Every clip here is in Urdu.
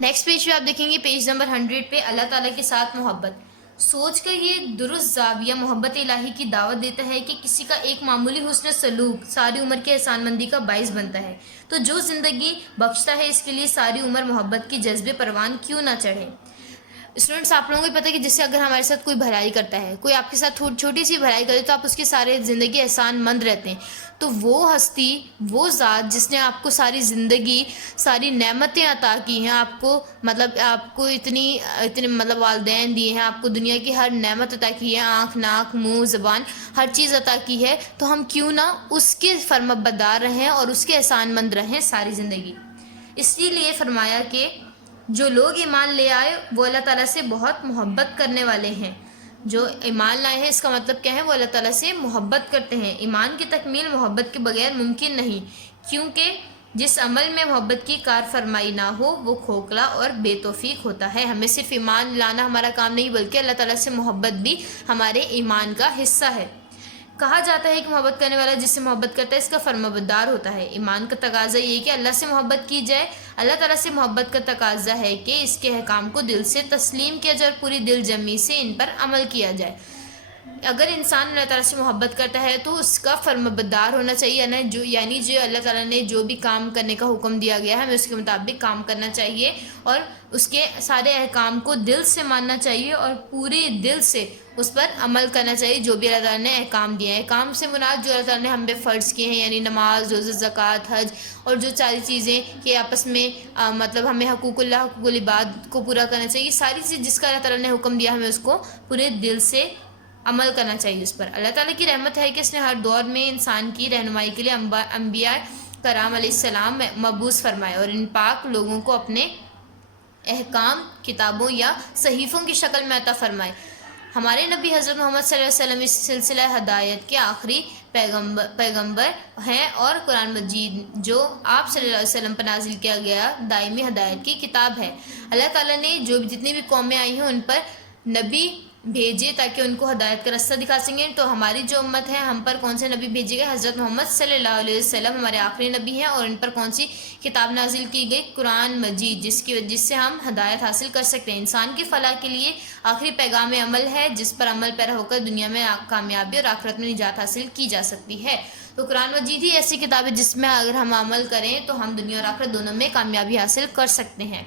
نیکسٹ پیج پہ آپ دیکھیں گے پیج نمبر 100 پہ اللہ تعالیٰ کے ساتھ محبت. سوچ کر یہ درست زاویہ محبت الہی کی دعوت دیتا ہے کہ کسی کا ایک معمولی حسن سلوک ساری عمر کے احسان مندی کا باعث بنتا ہے، تو جو زندگی بخشتا ہے اس کے لیے ساری عمر محبت کی جذبے پروان کیوں نہ چڑھے. اسٹوڈنٹس، آپ لوگوں کو پتہ ہے کہ جس سے اگر ہمارے ساتھ کوئی بھلائی کرتا ہے، کوئی آپ کے ساتھ چھوٹی سی بھلائی کرے تو آپ اس کے سارے زندگی احسان مند رہتے ہیں. تو وہ ہستی، وہ ذات جس نے آپ کو ساری زندگی ساری نعمتیں عطا کی ہیں، آپ کو اتنی والدین دیے ہیں، آپ کو دنیا کی ہر نعمت عطا کی ہے، آنکھ، ناک، منہ، زبان، ہر چیز عطا کی ہے، تو ہم کیوں نہ اس کے فرمانبردار رہیں اور اس کے احسان مند رہیں ساری زندگی. اسی لیے فرمایا کہ جو لوگ ایمان لے آئے وہ اللہ تعالیٰ سے بہت محبت کرنے والے ہیں. جو ایمان لائے ہیں اس کا مطلب کیا ہے؟ وہ اللہ تعالیٰ سے محبت کرتے ہیں. ایمان کی تکمیل محبت کے بغیر ممکن نہیں، کیونکہ جس عمل میں محبت کی کار فرمائی نہ ہو وہ کھوکھلا اور بے توفیق ہوتا ہے. ہمیں صرف ایمان لانا ہمارا کام نہیں، بلکہ اللہ تعالیٰ سے محبت بھی ہمارے ایمان کا حصہ ہے. کہا جاتا ہے کہ محبت کرنے والا جس سے محبت کرتا ہے اس کا فرمانبردار ہوتا ہے. ایمان کا تقاضا یہ کہ اللہ سے محبت کی جائے. اللہ تعالیٰ سے محبت کا تقاضا ہے کہ اس کے احکام کو دل سے تسلیم کیا جائے اور پوری دل جمی سے ان پر عمل کیا جائے. اگر انسان اللہ تعالیٰ سے محبت کرتا ہے تو اس کا فرمانبردار ہونا چاہیے، یعنی جو اللہ تعالیٰ نے جو بھی کام کرنے کا حکم دیا گیا ہے ہمیں اس کے مطابق کام کرنا چاہیے اور اس کے سارے احکام کو دل سے ماننا چاہیے اور پورے دل سے اس پر عمل کرنا چاہیے جو بھی اللہ تعالیٰ نے احکام دیا ہے. احکام سے مراد جو اللہ تعالیٰ نے ہم پہ فرض کیے ہیں، یعنی نماز، روزہ، زکوٰۃ، حج اور جو ساری چیزیں کہ آپس میں ہمیں حقوق اللہ، حقوق العباد کو پورا کرنا چاہیے. ساری چیز جس کا اللہ تعالیٰ نے حکم دیا ہمیں اس کو پورے دل سے عمل کرنا چاہیے اس پر. اللہ تعالیٰ کی رحمت ہے کہ اس نے ہر دور میں انسان کی رہنمائی کے لیے انبیاء کرام علیہ السلام مبعوث فرمائے اور ان پاک لوگوں کو اپنے احکام کتابوں یا صحیفوں کی شکل میں عطا فرمائے. ہمارے نبی حضرت محمد صلی اللہ علیہ وسلم اس سلسلہ ہدایت کے آخری پیغمبر ہیں اور قرآن مجید جو آپ صلی اللہ علیہ وسلم پر نازل کیا گیا دائمی ہدایت کی کتاب ہے. اللہ تعالیٰ نے جو جتنی بھی قومیں آئی ہیں ان پر نبی بھیجے تاکہ ان کو ہدایت کا راستہ دکھا سکیں. تو ہماری جو امت ہے ہم پر کون سے نبی بھیجے گئے؟ حضرت محمد صلی اللہ علیہ وسلم ہمارے آخری نبی ہیں. اور ان پر کون سی کتاب نازل کی گئی؟ قرآن مجید، جس سے ہم ہدایت حاصل کر سکتے ہیں. انسان کی فلاح کے لیے آخری پیغام عمل ہے جس پر عمل پیرا ہو کر دنیا میں کامیابی اور آخرت میں نجات حاصل کی جا سکتی ہے. تو قرآن مجید ہی ایسی کتاب ہے جس میں اگر ہم عمل کریں تو ہم دنیا اور آخرت دونوں میں کامیابی حاصل کر سکتے ہیں.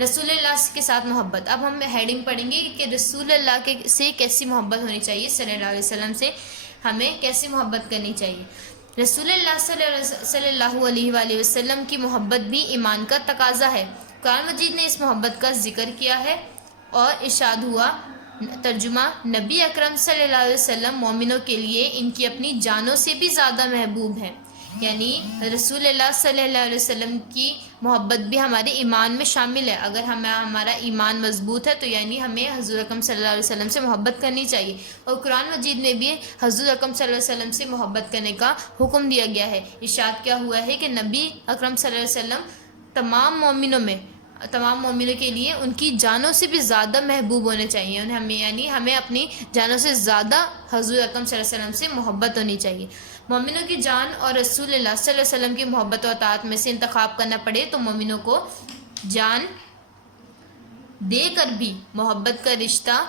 رسول اللہ کے ساتھ محبت. اب ہم ہیڈنگ پڑھیں گے کہ رسول اللہ سے کیسی محبت ہونی چاہیے، صلی اللہ علیہ وسلم سے ہمیں کیسی محبت کرنی چاہیے. رسول اللہ صلی اللہ علیہ وآلہ وسلم کی محبت بھی ایمان کا تقاضا ہے. قرآن مجید نے اس محبت کا ذکر کیا ہے اور ارشاد ہوا، ترجمہ: نبی اکرم صلی اللہ علیہ وسلم مومنوں کے لیے ان کی اپنی جانوں سے بھی زیادہ محبوب ہیں. یعنی رسول اللہ صلی اللہ علیہ وسلم کی محبت بھی ہمارے ایمان میں شامل ہے. اگر ہمارا ایمان مضبوط ہے تو یعنی ہمیں حضور اکرم صلی اللہ علیہ وسلم سے محبت کرنی چاہیے. اور قرآن مجید میں بھی حضور اکرم صلی اللہ علیہ وسلم سے محبت کرنے کا حکم دیا گیا ہے. ارشاد کیا ہوا ہے کہ نبی اکرم صلی اللہ علیہ وسلم تمام مومنوں کے لیے ان کی جانوں سے بھی زیادہ محبوب ہونے چاہیے. ہمیں اپنی جانوں سے زیادہ حضور اکرم صلی اللہ علیہ وسلم سے محبت ہونی چاہیے. مومنوں کی جان اور رسول اللہ صلی اللہ علیہ وسلم کی محبت و اطاعت میں سے انتخاب کرنا پڑے تو مومنوں کو جان دے کر بھی محبت کا رشتہ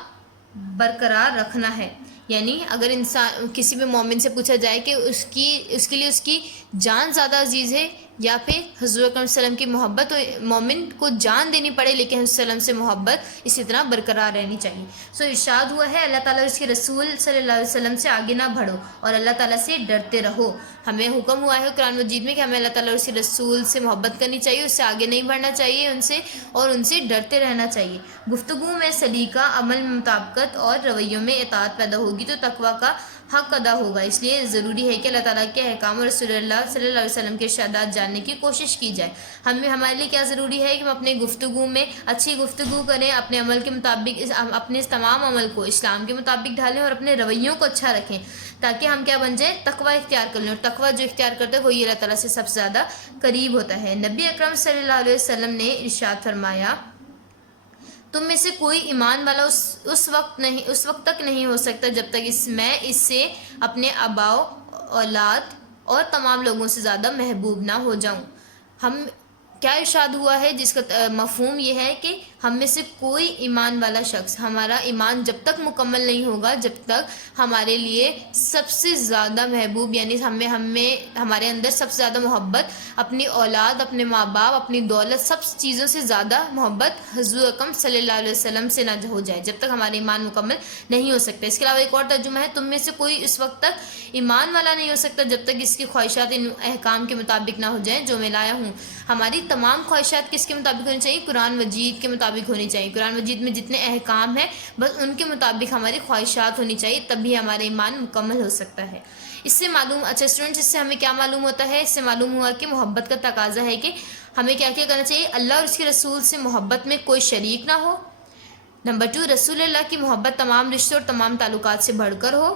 برقرار رکھنا ہے. یعنی اگر انسان کسی بھی مومن سے پوچھا جائے کہ اس کے لیے اس کی جان زیادہ عزیز ہے یا پھر حضور اکرم صلی اللہ علیہ وسلم کی محبت، تو مومن کو جان دینی پڑے لیکن حضور صلی اللہ علیہ وسلم سے محبت اسی طرح برقرار رہنی چاہیے. ارشاد ہوا ہے، اللہ تعالیٰ اور اس کے رسول صلی اللہ علیہ وسلم سے آگے نہ بڑھو اور اللہ تعالیٰ سے ڈرتے رہو. ہمیں حکم ہوا ہے قرآن مجید میں کہ ہمیں اللہ تعالیٰ اور اس کے رسول سے محبت کرنی چاہیے، اس سے آگے نہیں بڑھنا چاہیے ان سے ڈرتے رہنا چاہیے. گفتگو میں سلیقہ، عمل میں مطابقت اور رویوں میں اطاعت پیدا ہوگی تو تقویٰ کا حق ادا ہوگا. اس لیے ضروری ہے کہ اللہ تعالیٰ کے احکام اور رسول اللہ صلی اللہ علیہ وسلم کے ارشادات جاننے کی کوشش کی جائے. ہمارے لیے کیا ضروری ہے کہ ہم اپنے گفتگو میں اچھی گفتگو کریں، اپنے عمل کے مطابق اپنے تمام عمل کو اسلام کے مطابق ڈھالیں اور اپنے رویوں کو اچھا رکھیں تاکہ ہم کیا بن جائیں؟ تقویٰ اختیار کر لیں. اور تقویٰ جو اختیار کرتے ہیں وہی اللہ تعالیٰ سے سب سے زیادہ قریب ہوتا ہے. نبی اکرم صلی اللہ علیہ وسلم نے ارشاد فرمایا، تم میں سے کوئی ایمان والا اس وقت تک نہیں ہو سکتا جب تک میں اس سے اپنے آباؤ، اولاد اور تمام لوگوں سے زیادہ محبوب نہ ہو جاؤں. کیا ارشاد ہوا ہے جس کا مفہوم یہ ہے کہ ہم میں سے کوئی ایمان والا شخص، ہمارا ایمان جب تک مکمل نہیں ہوگا جب تک ہمارے لیے سب سے زیادہ محبوب، یعنی ہمارے اندر سب سے زیادہ محبت اپنی اولاد، اپنے ماں باپ، اپنی دولت، سب چیزوں سے زیادہ محبت حضور اکرم صلی اللہ علیہ وسلم سے نہ ہو جائے، جب تک ہمارا ایمان مکمل نہیں ہو سکتا۔ اس کے علاوہ ایک اور ترجمہ ہے، تم میں سے کوئی اس وقت تک ایمان والا نہیں ہو سکتا جب تک اس کی خواہشات ان احکام کے مطابق نہ ہو جائیں جو میں لایا ہوں۔ ہماری تمام خواہشات کس کے مطابق ہونی چاہیے؟ قرآن مجید کے مطابق ہونی چاہیے۔ قرآن مجید میں جتنے احکام ہیں بس ان کے مطابق ہماری خواہشات ہونی چاہیے، تبھی ہمارا ایمان مکمل ہو سکتا ہے۔ اس سے معلوم، اچھا اسٹوڈنٹس، اس سے ہمیں کیا معلوم ہوتا ہے؟ اس سے معلوم ہوا کہ محبت کا تقاضا ہے کہ ہمیں کیا کیا کرنا چاہیے؟ اللہ اور اس کے رسول سے محبت میں کوئی شریک نہ ہو۔ نمبر 2، رسول اللہ کی محبت تمام رشتوں اور تمام تعلقات سے بڑھ کر ہو۔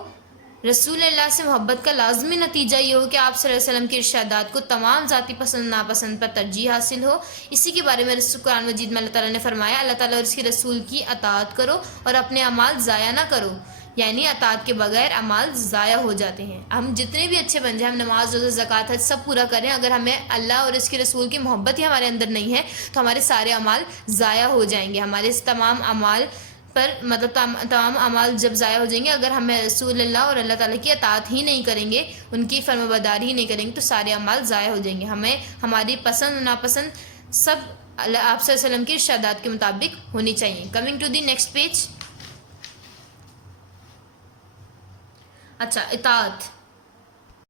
رسول اللہ سے محبت کا لازمی نتیجہ یہ ہو کہ آپ صلی اللہ علیہ وسلم کے ارشادات کو تمام ذاتی پسند ناپسند پر ترجیح حاصل ہو۔ اسی کے بارے میں قرآن مجید میں اللہ تعالیٰ نے فرمایا، اللہ تعالیٰ اور اس کے رسول کی اطاعت کرو اور اپنے اعمال ضائع نہ کرو، یعنی اطاعت کے بغیر اعمال ضائع ہو جاتے ہیں۔ ہم جتنے بھی اچھے بن جائیں، ہم نماز، روزہ، زکوٰۃ، حج سب پورا کریں، اگر ہمیں اللہ اور اس کے رسول کی محبت ہی ہمارے اندر نہیں ہے تو ہمارے سارے اعمال ضائع ہو جائیں گے۔ ہمارے تمام اعمال پر مطلب تمام اعمال جب ضائع ہو جائیں گے، اگر ہمیں رسول اللہ اور اللہ تعالیٰ کی اطاعت ہی نہیں کریں گے، ان کی فرمانبرداری ہی نہیں کریں گے، تو سارے اعمال ضائع ہو جائیں گے۔ ہمیں ہماری پسند ناپسند سب آپ صلی اللہ علیہ وسلم کے ارشادات کے مطابق ہونی چاہیے۔ Coming to the next page. اچھا، اطاعت۔